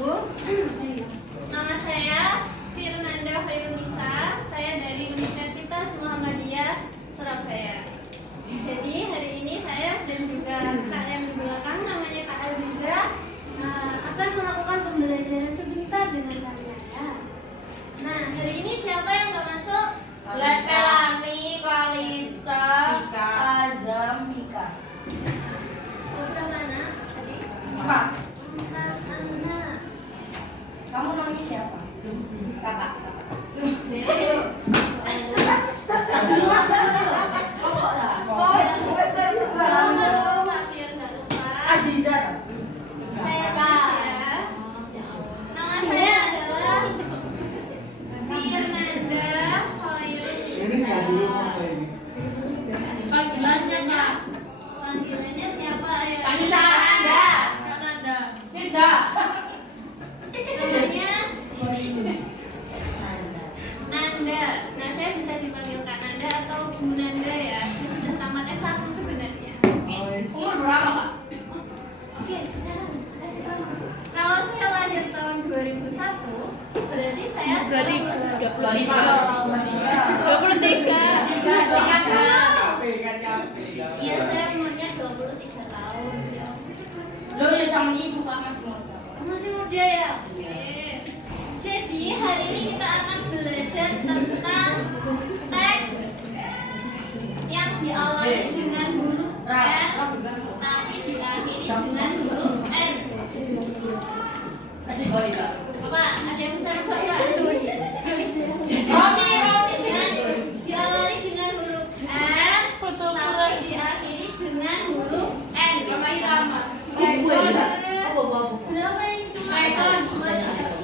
Nama saya Firnanda Khairunisa. Saya dari Universitas Muhammadiyah Surabaya. Jadi hari ini saya dan juga kak yang di belakang namanya Kak Aziza akan melakukan pembelajaran sebentar dengan kalian ya. Nah, hari ini siapa yang nggak masuk? Leselani, Kalisa, Azam, Mika. Berapa anak tadi? 4. 4 anak. Kamu namanya siapa? Kakak. Aziza. Saya Kasya. Nama saya adalah Firnanda Khairunisa. Panggilannya Kak. Panggilannya siapa ya? Kanisa Anda. Kananda. Tidak. Namanya Nanda. Nah, saya bisa dipanggil Kak Nanda atau Bu Nanda ya. Saya sudah tamat S1 sebenarnya. Oke. Umur berapa Kak? Oke, sekarang kasih tahu. Kalau saya lahir tahun 2001, berarti saya 23. Iya, saya umurnya 23 tahun. Ya. Lo ya sama ibu Kak masih muda. Masih muda ya? Oke. Jadi hari ini kita akan belajar tentang teks yang diawali dengan huruf N, tapi diakhiri dengan huruf N. Masih gorila. Apa? Ada yang bisa nebak ya? Romi. Diawali dengan huruf N, tapi diakhiri dengan huruf N. Sama Irama. Berapa ini cuma?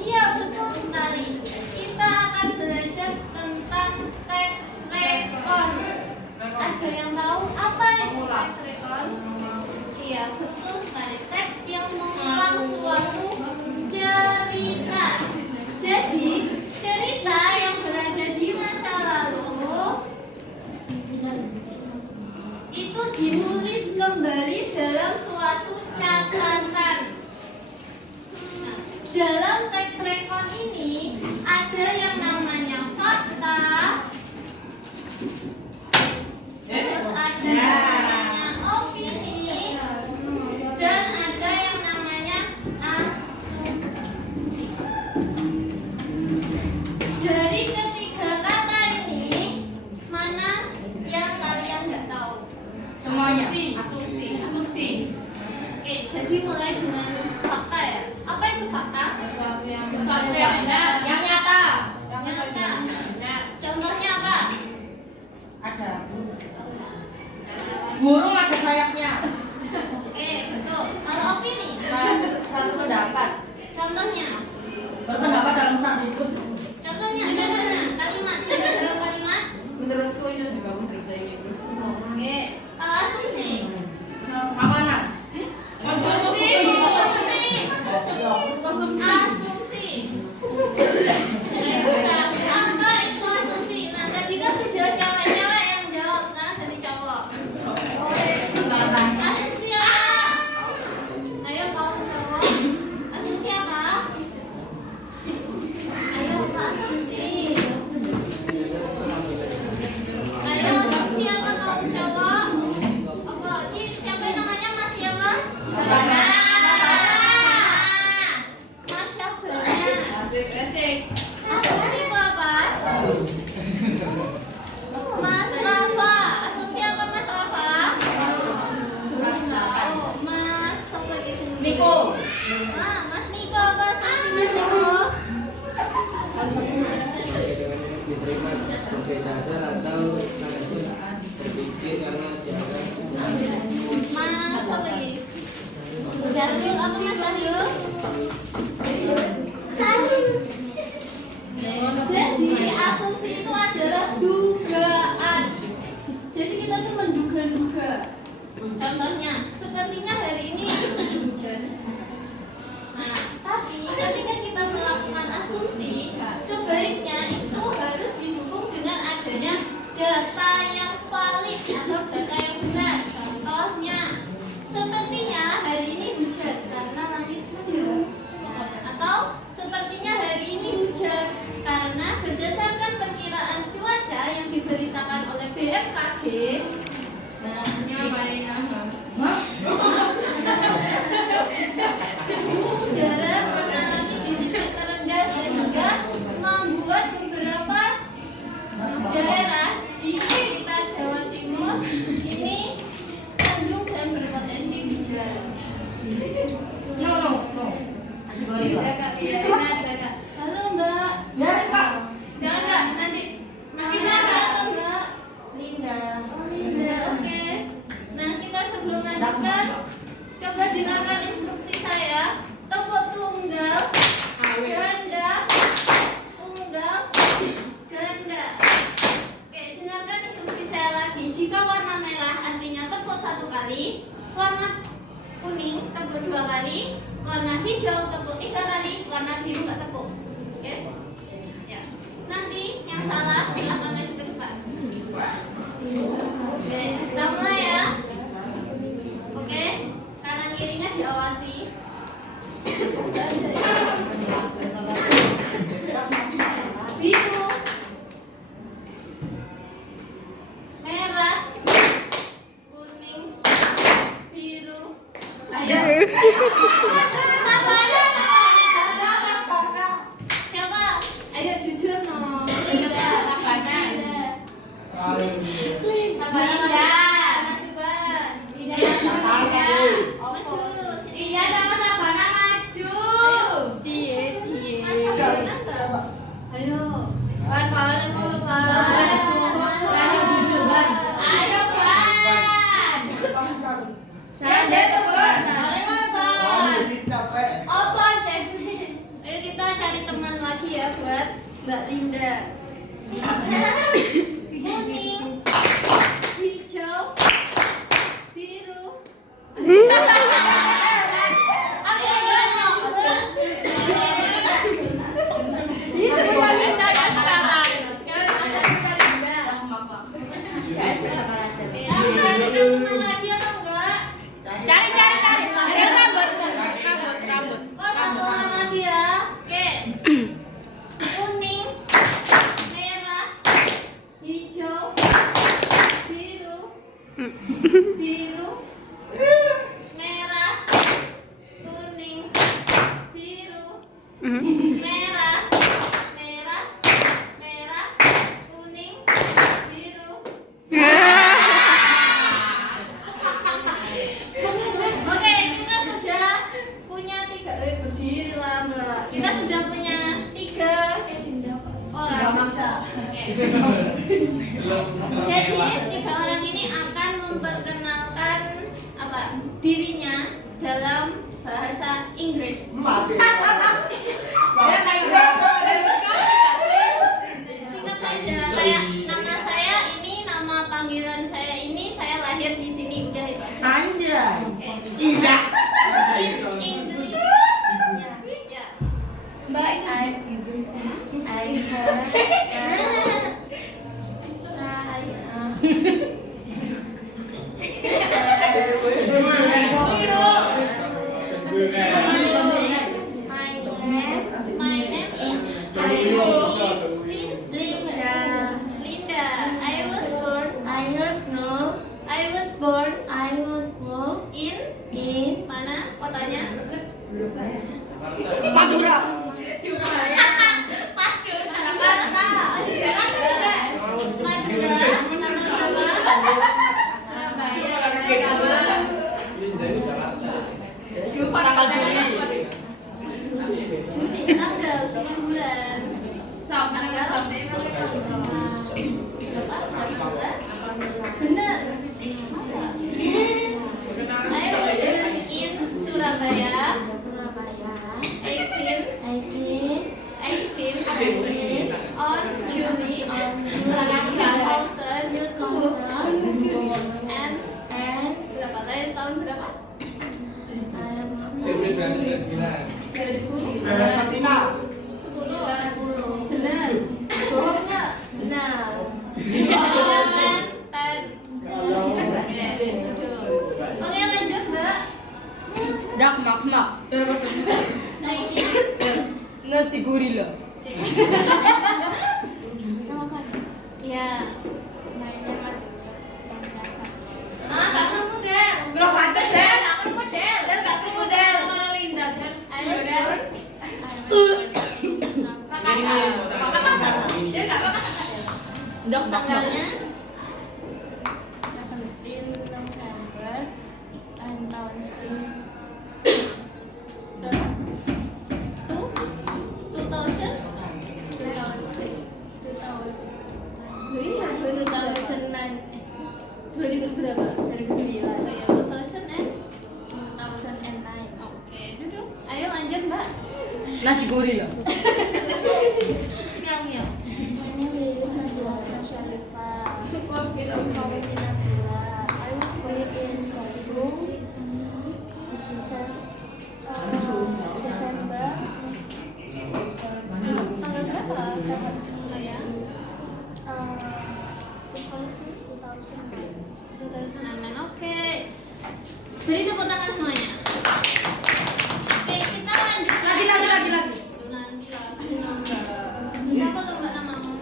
Iya, betul sekali. Kita akan belajar tentang teks rekon. Ada yang tahu apa itu teks rekon? Iya, betul sekali. Teks yang mengulang suatu cerita. Jadi, cerita yang berada di masa lalu itu dinulis kembali dalam suatu catatan. Dalam teks rekon ini ada yang namanya fakta, terus ada yang namanya opini, dan ada yang namanya asumsi. Dari ketiga kata ini, mana yang kalian nggak tahu? Semuanya. Asumsi. Oke, jadi mulai dengan fakta ya. Apa itu fakta? Sesuatu yang benar, yang nyata. Nyata. Benar. Contohnya apa? Ada Burung ada sayapnya. Oke, betul. Kalau opini, satu pendapat. contohnya. Berpendapat dalam satu ikut. Contohnya ada mana? Kalimat, juga dalam kalimat. Menurutku ini lebih bagus cerita ini. Oke. Kalau asumsi. Makanan. Konsumsi. Asumsi. Apa itu asumsi? Nah, tadi kan sudah cewek-cewek yang jawab, sekarang jadi cowok. Asumsi apa? Ayo kamu cowok. Asumsi apa? Ayo apa asumsi? Ayo asumsi apa kamu cowok? Apa? Ini siapa namanya Mas siapa? Bana. Mas Syabana. Asik. Asumsi itu apa? Mas Rafa. Asumsi apa Mas Rafa? Belum tahu. Mas apa gitu? Miko. Ah, Mas Niko apa asumsi Mas Niko? Diterima sebagai dasar atau langsung terpikir karena dianggap Mas apa gitu? Darul apa Mas Darul? Halo Mbak. Biarin kak. Jangan nanti Makin nama marah. siapa Mbak? Linda. Oh Linda, oke. Nah kita sebelum lanjutkan, coba dengarkan instruksi saya. Tepuk tunggal, ganda, tunggal, ganda. Oke, dengarkan instruksi saya lagi. Jika warna merah artinya tepuk 1 kali, warna kuning tepuk 2 kali, warna hijau tepuk 3 kali, warna biru nggak tepuk. Oke? Ya. Nanti yang salah silahkan maju ke depan. Oke, kita mulai ya. Oke, kanan kirinya diawasi. Biru, merah, kuning, biru. Ayo. Siapa? Ayo jujur no. Linda. Sabana. Linda. Coba. Linda yang sama Linda. Maju. Linda sama Sabana maju. Cie, cie. Sabana enggak? Ayo. Wan, kalau mau lupa. Ayo jujur, Wan. Ayo Wan. Saya teman. Apa cek? Ayo kita cari teman lagi ya buat Mbak Linda. Kuning, hijau, biru. Oke, coba. Itu bukan saya sekarang. Sekarang saya Linda. Guys, sabar aja. Oke, aku carikan teman lagi atau enggak? Cari. Ada rambut. Oh, 1 orang lagi ya. Oke. Kuning, merah, hijau, biru, biru, merah, kuning, biru, merah, kuning, biru. Oke, kita sudah punya 3 berdiri lah Mbak. Kita sudah punya 3 orang. Oke. Jadi 3 orang ini akan memperkenalkan apa dirinya dalam bahasa Inggris. Singkat saja, nama saya ini, nama panggilan saya ini, saya lahir di sini, udah itu aja. Anjay. Oke. Tidak. English. Ya. Mbak itu. My name is Linda. I was born in mana kotanya? Madura. Juli, tanggal 9 bulan. Tanggal benar. I was born in Surabaya. 18 on July 2002 and berapa lahir tahun berapa? 2010. Benar. Bohong nggak? Oke lanjut Mbak. Dak mak. Nah ini Nasi gorila. ya. Nggak perlu model. Belum ada deh. Nggak perlu model. Nggak perlu model. Kalau Linda kan. Ayo model. Dia nggak apa-apa. Tanggalnya Nasi gorila. Miau-miau. My name is Najla Syarifah. I'm calling in Abdullah. I was born in Bandung, Desember. Tanggal berapa? Oh ya. 2009. Oke. Beri tepuk tangan semuanya. Oke, kita lanjut Lagi. Nanti lagi. Siapa tuh Mbak namamu?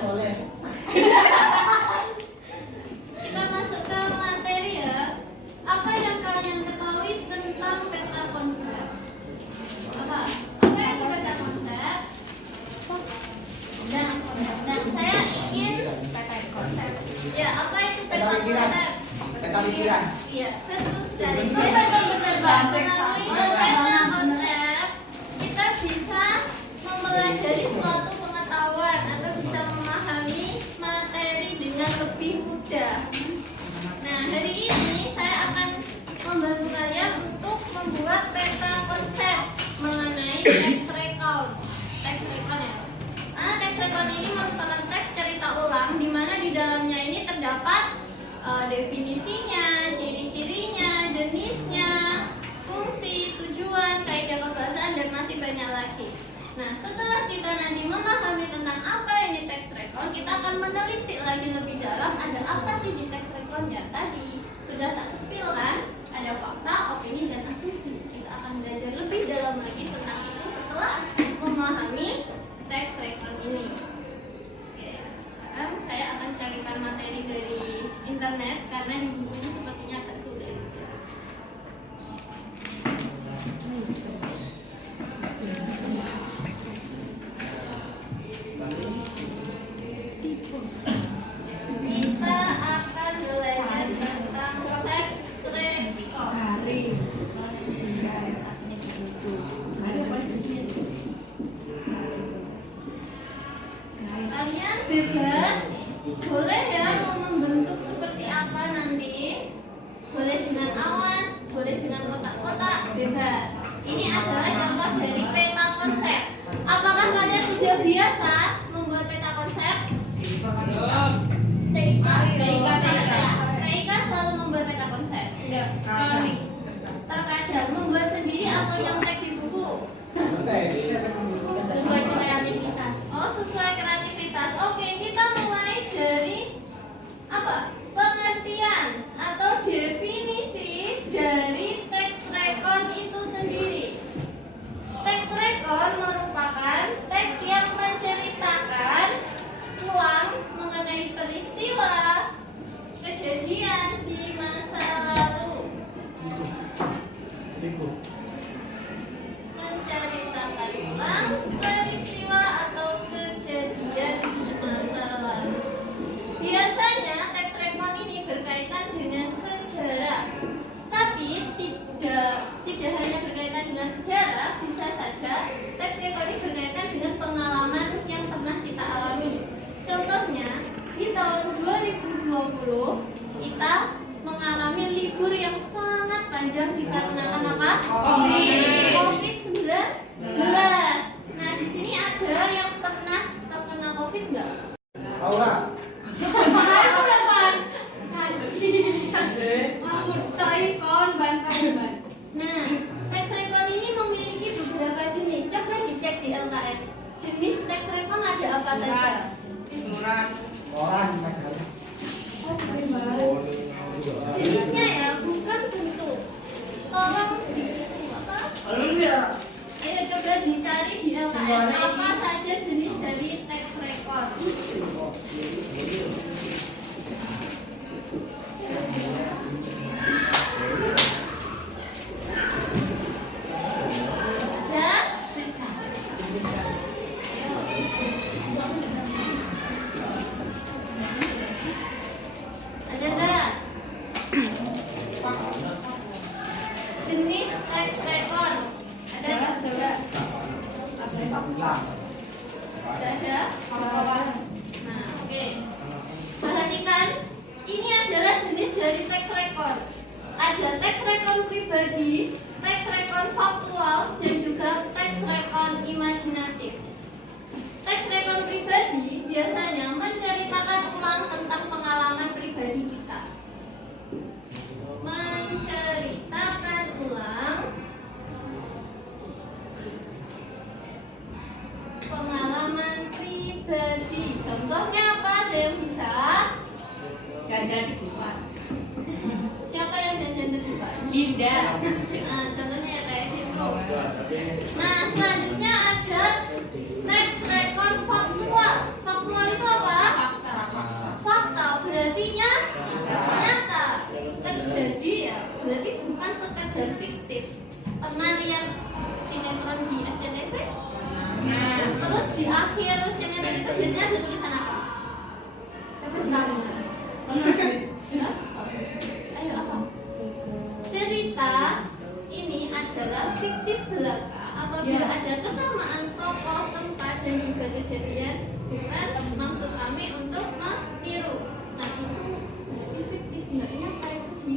Soleh. Kita masuk ke materi ya. Apa yang kalian ketahui tentang peta konsep? Apa itu peta konsep? Dan saya ingin peta konsep. Ya, apa itu peta konsep? Peta pikiran. Iya, betul sekali. Melalui peta konsep, kita bisa mempelajari suatu pengetahuan atau bisa memahami materi dengan lebih mudah. Nah, hari ini saya akan membantu kalian untuk membuat peta konsep mengenai text recount. Text recount ya. Karena text recount ini merupakan teks cerita ulang di mana di dalamnya ini terdapat definisinya, ciri-cirinya, jenisnya, fungsi, tujuan, kaidah kebahasaan dan masih banyak lagi. Nah, setelah kita nanti memahami tentang apa ini text recount, kita akan menelisik lagi lebih dalam ada apa sih di text recount-nya tadi. Sudah tak sepil kan? Ada fakta, opini, dan asumsi. Kita akan belajar lebih dalam lagi tentang itu setelah memahami text recount ini. Oke, sekarang saya akan carikan materi dari internet karena di buku ini sepertinya agak sulit. Kita akan belajar tentang text recount. Kalian bebas, boleh ya mau membentuk seperti apa nanti. Boleh dengan awan, boleh dengan kotak-kotak, bebas. Ini adalah contoh dari peta konsep. Apakah kalian sudah biasa membuat peta konsep? TIK selalu membuat peta konsep. Sekali. Terkadang membuat sendiri atau nyontek di buku. Sesuai kreativitas. Oh, sesuai kreativitas. Oke, kita mulai dari apa? Pengertian atau definisi dari text recount itu sendiri. Text recount merupakan teks yang menceritakan ulang mengenai peristiwa kejadian di masa lalu. Menceritakan ulang peristiwa atau kejadian di masa lalu. Biasanya teks recount ini berkaitan dengan sejarah. Tapi tidak hanya berkaitan dengan sejarah, bisa saja teks recount ini berkaitan dengan pengalaman yang pernah kita alami. Contohnya, di tahun 2020 kita mengalami libur yang sangat panjang dikarenakan apa? COVID-19. Nah, di sini ada yang pernah terkena COVID nggak? Aura. Nah, teks recount ini memiliki beberapa jenis. Coba dicek di LKS. Jenis teks recount ada apa saja? Orang. Jenisnya ya, bukan bentuk. Tolong apa? Ayo coba dicari di LKS apa saja jenis dari teks recount. Ada nggak? Jenis teks recount ada nggak? Ada? Nah, oke. Perhatikan, ini adalah jenis dari teks recount. Ada teks recount pribadi, teks recount faktual, dan juga Nah, selanjutnya ada teks rekon faktual. Faktual itu apa? Fakta, berarti nyata, terjadi ya, berarti bukan sekadar fiktif. Pernah lihat sinetron di SCTV? Nah, terus di akhir sinetron itu biasanya ada tulisan apa? Coba dilakukan. Ayo apa? Cerita ini adalah fiktif belaka apabila ada kesamaan tokoh, tempat, dan juga kejadian, bukan maksud kami untuk meniru. Nah, itu berarti fiktif, nggak nyata. Itu di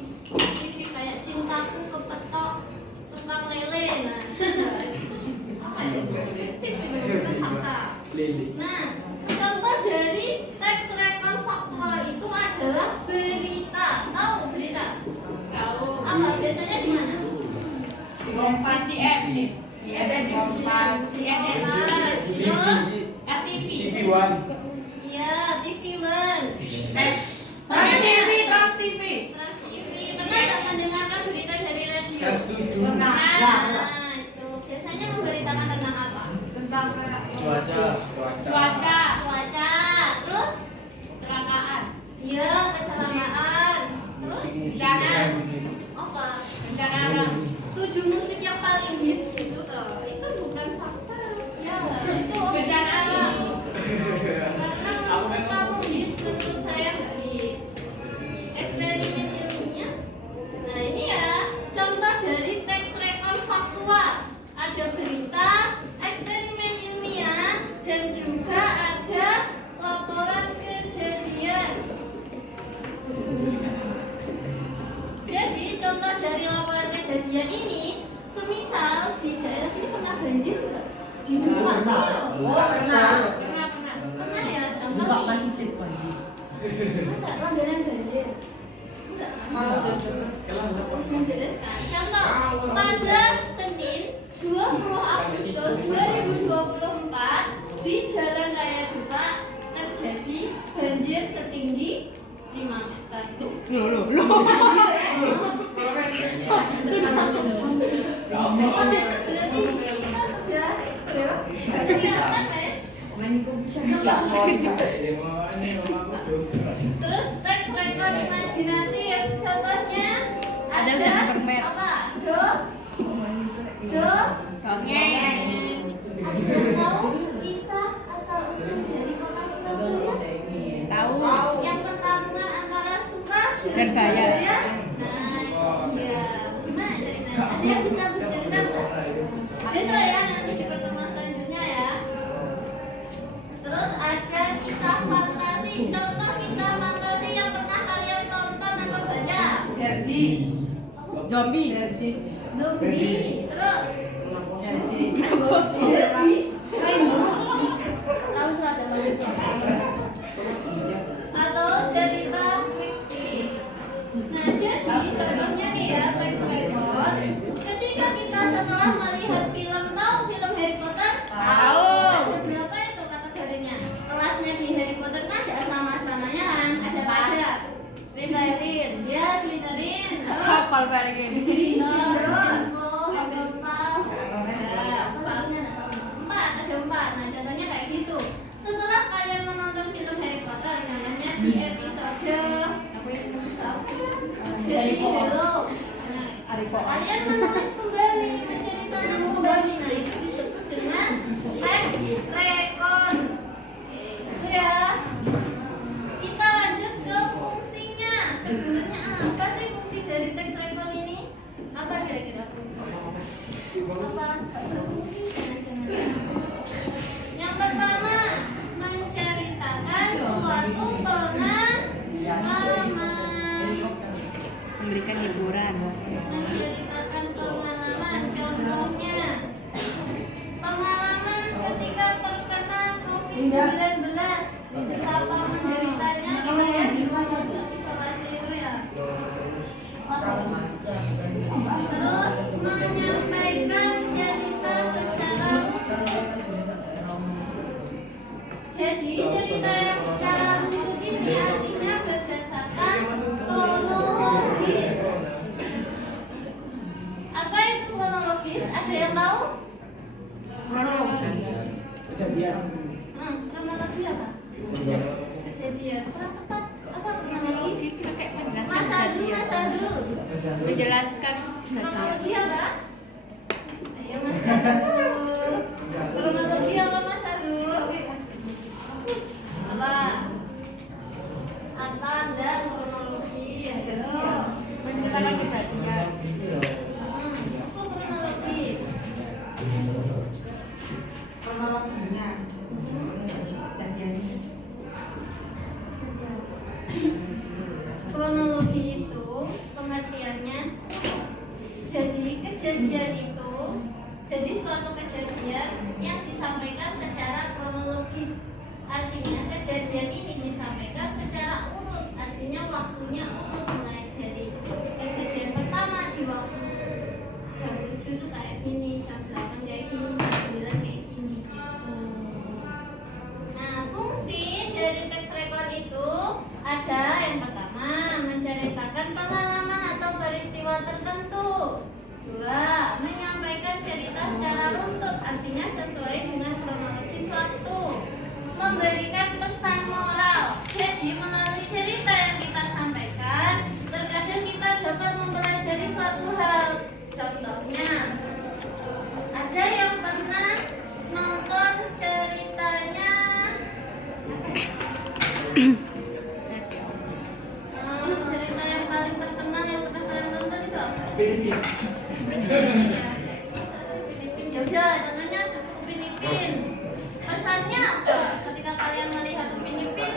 TV kayak Cintaku Kepetok Tukang Lele. Nah, itu apa ya? Fiktif itu bukan fakta. Nah, contoh dari teks rekon faktual itu adalah berita. Tahu berita? Tahu. Apa biasanya di mana? Kompas, CNN, Kompas, CNN, Terus? RTV. Iya, TV One. Trans TV, Trans TV. Trans TV. Pernah nggak mendengarkan berita dari radio? Pernah. Nah, itu biasanya memberitakan tentang apa? Tentang Cuaca. cuaca, Terus? kecelakaan, Iya, kecelakaan. Terus? bencana, Apa? bencana alam. 7 musik yang paling hits gitu loh. Itu bukan fakta. Ya, itu Bencana alam. karena musik kamu hits, menurut saya nggak hits. Eksperimen ilmiah. Nah, ini ya contoh dari teks rekon faktual. Ada berita, eksperimen ilmiah, dan juga ada laporan kejadian. Jadi contoh dari laporan kejadian ini, semisal di daerah sini pernah banjir nggak? Di Demak sini loh. Pernah. Pernah ya, contoh nih. Masa langganan banjir? Enggak. Terus membereskan. Contoh, pada Senin 20 Agustus 2024 di Jalan Raya Demak terjadi banjir setinggi 5 meter. Berarti kita sudah kelihatan, Mas. Terus teks rekon imajinatif, contohnya ada apa? Do, Dongeng. Ada tahu kisah asal usul dari kota Surabaya? Tahu. Yang pertarungan antara Surah Dan Bayar. Nah, iya. Gimana ceritanya? Ada yang bisa bercerita nggak? Besok ya, nanti di pertemuan selanjutnya ya. Terus ada kisah fantasi. Contoh kisah fantasi yang pernah kalian tonton atau baca. Herji. Zombie. Zombie. Terus Herji. atau cerita fiksi. Nah, jadi contohnya nih ya, teks rekon. Ketika kita setelah melihat film, tahu film Harry Potter? Tahu. Ada berapa itu kategorinya? Kelasnya di Harry Potter kan ada asrama-asramanya kan? Ada apa aja? Slytherin. Ya, Slytherin. Terus Hafal kali ini. Gryffindor, Hufflepuff. Empat, ada empat. Nah, contohnya kayak gitu. Setelah kalian menonton film Harry Potter, contohnya di episode dari Hello. Kalian menulis kembali, menceritakan kembali. Nah, itu disebut dengan teks rekon. Itu ya. Kita lanjut ke fungsinya. Sebenarnya apa sih fungsi dari teks rekon ini? Apa kira-kira fungsinya? Apa berfungsi? Jangan-jangan. Yang pertama, menceritakan suatu pengalaman. Memberikan hiburan. Menceritakan pengalaman. Contohnya, pengalaman ketika terkena COVID-19. Betapa menderitanya kita ya di rumah isolasi itu ya. Terus menyampaikan cerita secara utuh. Jadi cerita yang secara utuh ini artinya berdasarkan kronologis. Apa itu kronologis? Ada yang tahu? Kronologi apa? Kejadian. Kurang tepat. Apa kronologi? Kayak Mas Adu. menjelaskan Kronologi apa? Ayo Mas Adu. Kronologi apa Mas Adu? Apa Anda kronologi? Ayo. menjelaskan kejadian. Apa kronologi? Kronologinya. Kronologi itu pengertiannya jadi kejadian itu jadi suatu kejadian yang disampaikan secara kronologis, artinya kejadian ini disampaikan secara urut, artinya waktunya urut, mulai dari kejadian pertama di waktu jam 7 tuh kayak gini, jam 8 kayak gini, jam 9 kayak gini gitu. Nah, fungsi dari teks rekon itu ada yang pertama menceritakan pengalaman atau peristiwa tertentu. Dua, menyampaikan cerita secara runtut, artinya sesuai dengan kronologis waktu. Memberikan pesan moral. Jadi melalui cerita yang kita sampaikan, terkadang kita dapat mempelajari suatu hal. Contohnya, ada yang pernah nonton ceritanya cerita yang paling terkenal yang pernah kalian tonton itu apa? Filipina. Ya udah, namanya Upin Ipin. Pesannya apa? Ketika kalian melihat Upin Ipin,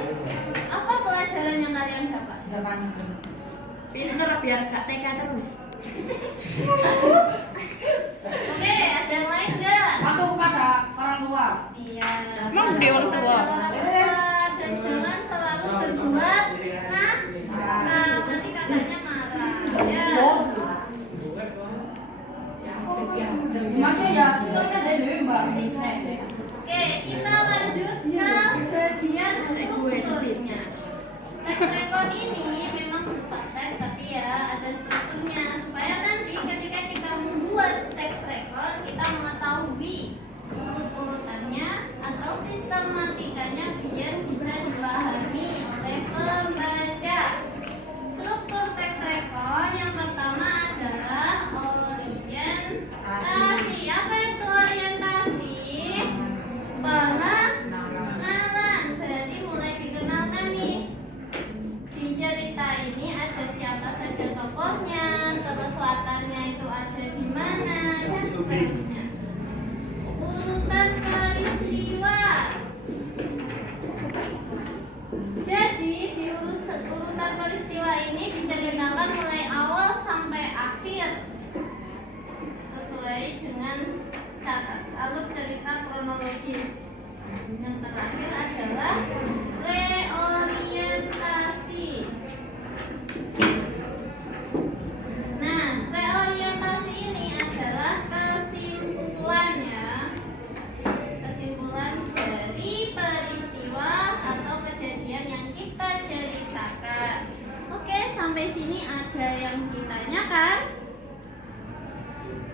apa pelajaran yang kalian dapat? Zaman. Pinter biar gak TK terus. Oke, ada yang lain nggak? Aku kepada orang tua. Iya. Emang dia orang tua? Dan jangan selalu berbuat nanti kakaknya marah. Ya. Masih ya, soalnya dari Mbak. Oke, kita lanjut ke bagian strukturnya. Teks rekon ini memang berupa teks, tapi ya ada strukturnya supaya nanti ketika kita membuat teks rekon kita mengetahui urut-urutannya atau sistematikanya biar bisa dipahami oleh pembaca. Struktur teks rekon yang pertama adalah orientasi. Apa itu orientasi? Pengenalan, berarti mulai dikenalkan nih. Di cerita ini ada siapa saja tokohnya, terus latarnya itu ada di mana, dan seterusnya. Urutan peristiwa. Jadi di urutan peristiwa ini diceritakan mulai awal sampai akhir sesuai dengan alur cerita kronologis. Yang terakhir adalah reorientasi. Nah, reorientasi ini adalah kesimpulan ya. Kesimpulan dari peristiwa atau kejadian yang kita ceritakan. Oke, sampai sini ada yang ditanyakan?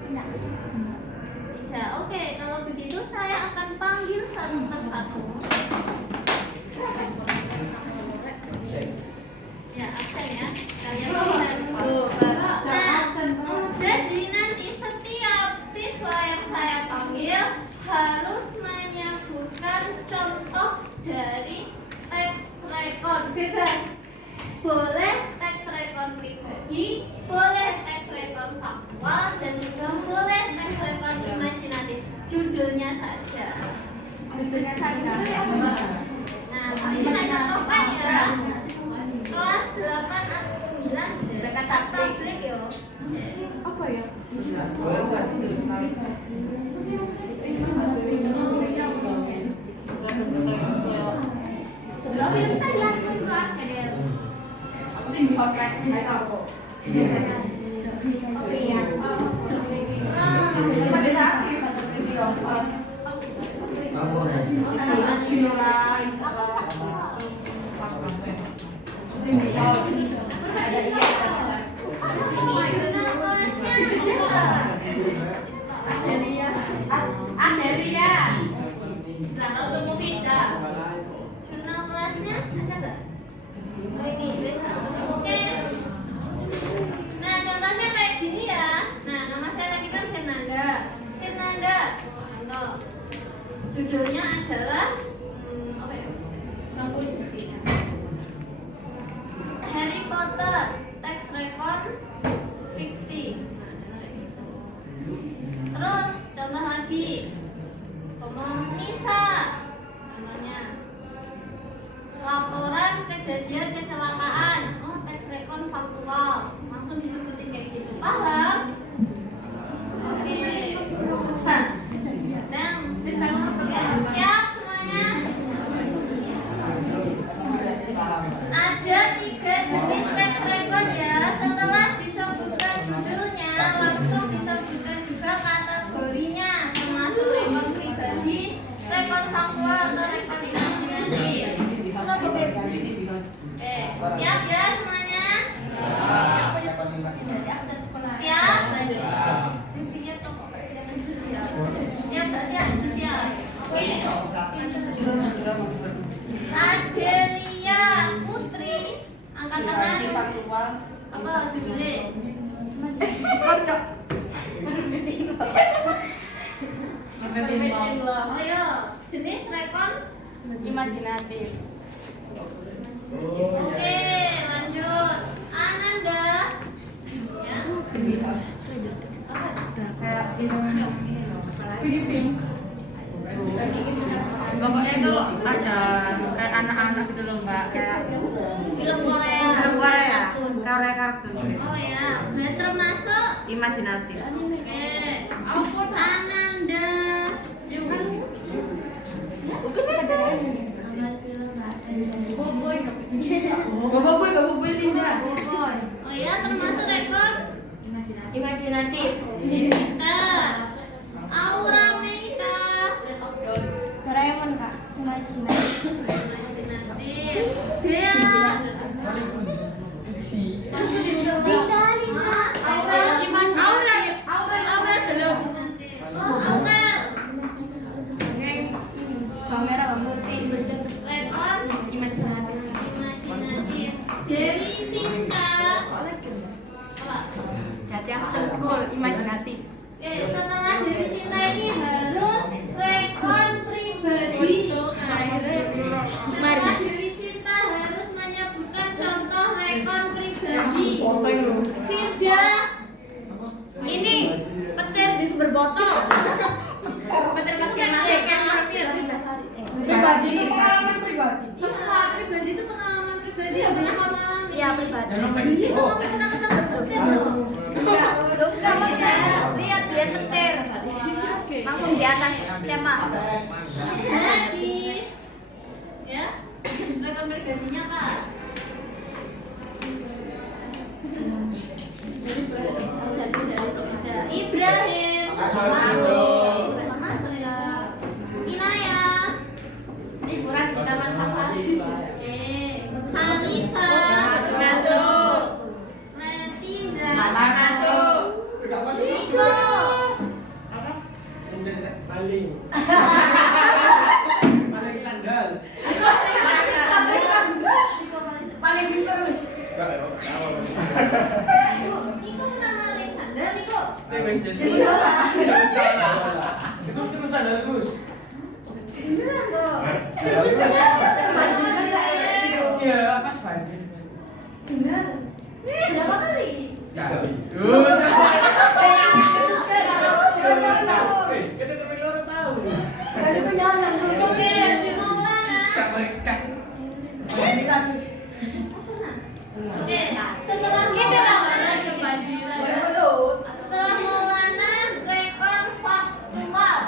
Tidak. Oke, kalau begitu saya akan panggil satu persatu. Ya, absen ya. Kalian absen. Nah, jadi nanti setiap siswa yang saya panggil harus menyebutkan contoh dari teks rekon. Bebas. Boleh teks rekon pribadi, boleh teks rekon faktual, dan juga boleh teks rekon imajinatif. Judulnya saja. Judulnya saja. Nah, kita contohkan ya. Kelas 8 atau 9 Dekat tak taktik. tablik yo. Apa ya? Adelia. Judulnya adalah apa ya? Harry Potter teks rekon fiksi. Terus tambah lagi ngomong Nisa namanya. Laporan kejadian kecelakaan. Oh, teks rekon faktual. Langsung disebutin kayak gitu. Paham? Oke. Dan siap semuanya. Ada 3 jenis teks rekon ya. Setelah disebutkan judulnya, langsung disebutkan juga kategorinya, termasuk rekon pribadi, rekon faktual atau rekon imajinatif. Oke, siap ya semuanya? Siap? Siap gak siap? Siap. Oke. Adelia Putri, angkat tangan. Apa judulnya? Kocok. Oh iya, jenis rekon Imajinatif. Oke, lanjut. Ananda. Ya. Kayak film ini loh. Pokoknya itu ada kayak anak-anak gitu loh mbak, kayak Film Korea. film Korea, Korea kartun, Oh ya, udah termasuk. imajinatif. Oke. Ananda. Boboiboy Linda. Oh ya, termasuk rekon imajinatif. Oke, pintar. Aura Meika. Doraemon kak, imajinatif. Imajinatif. Dea. Aura belum. Oh, Aurel. Kamera putih Rekon imajinatif. imajinatif. Dewi Sinta. Apa? Hati after school imajinatif. Oke, setelah Dewi Sinta ini harus rekon pribadi. Setelah Dewi Sinta harus menyebutkan contoh rekon pribadi. Firda. Ini petir di sumber botol. Petir pas kena pribadi itu pengalaman pribadi. Semua pribadi itu pengalaman pribadi yang pernah kamu alami. Iya pribadi. Iya, kamu pernah kesal petir loh. Lu enggak maksudnya lihat petir. Langsung di atas tema. Hadis. Ya. Rekon pribadinya Kak. Ibrahim. Masuk ya. Inaya. Liburan di taman safari. Oke. Alisa. Masuk. Letiza. Masuk. Niko. Paling sandal. Paling terus. Niko nama Alexander, Niko. Itu terus sandal Gus. Beneran kok. Iya, akas banjir. Bener. Berapa kali? Sekali. Kita terlalu orang tahu. Oke, Maulana. Cak mereka. Oke, setelah Maulana rekon faktual.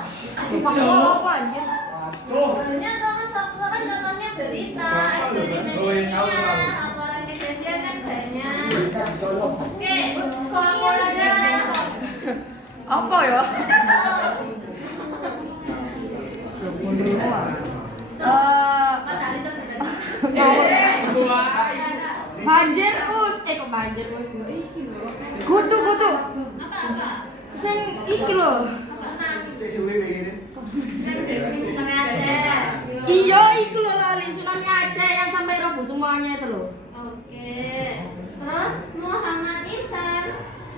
Sebenarnya kan faktual kan contohnya berita, eksperimennya, laporan kejadian kan banyak. Oke, Mirza. Apa ya? Banjir us, kok banjir us? Kutu. Apa? Sing iki lho. Cek suwe begini. Iya, iku lho lali tsunami Aceh yang sampai roboh semuanya itu loh. Oke. Terus Muhammad Ihsan.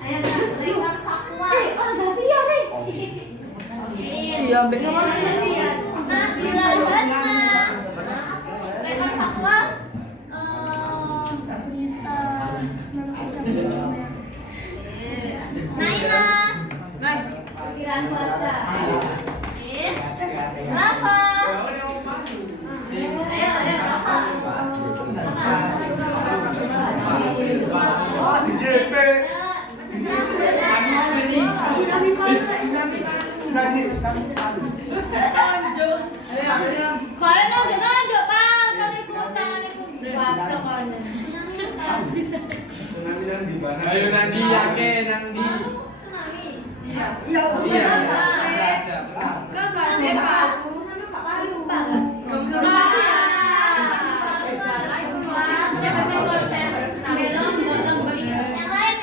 Ayo rekon faktual. Zafia nih. Oke. Iya, ambil sama Zafia. Nabila Hasna. Rekor faktual. Naila. Perkiraan cuaca. Rafa. Ayo, Rafa. DJP. Kalian nonton Pak. Kan iku tangan iku baplok kalian. Ayo Nandi yakin Nandi. Tsunami. Iya. Iya. Ada. Kagak sih Pak. Yang lain.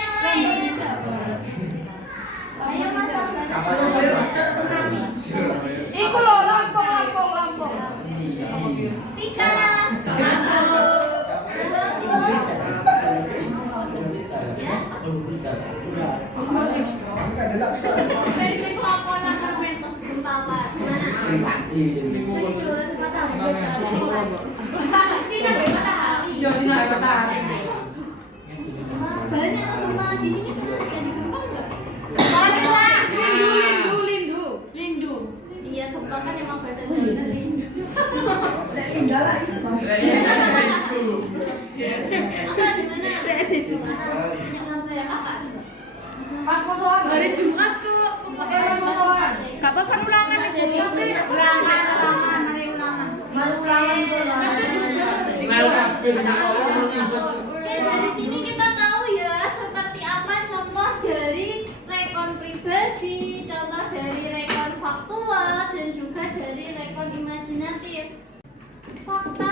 Ayo masuk. Iku loh Lampung. Vika. Masuk. Dari itu apa nak mentos Bapak. Cina dari matahari. Yo ini nggak matahari. Banyak loh gempa di sini, pernah terjadi gempa enggak? Lindu. Iya, gempa kan emang bahasa Jawa lindu. Indah lah itu. Apa di mana? Surabaya kapan? Pas posoan. Dari Jumat ke Posoan. Kapan ulangan Nggak itu? jadi. Ulangan, mari ulangan. Mari ulangan dulu. Tinggal kabel. Oke, dari sini kita tahu ya seperti apa contoh dari rekon pribadi, contoh dari rekon faktual, dan juga dari rekon imajinatif. Fakta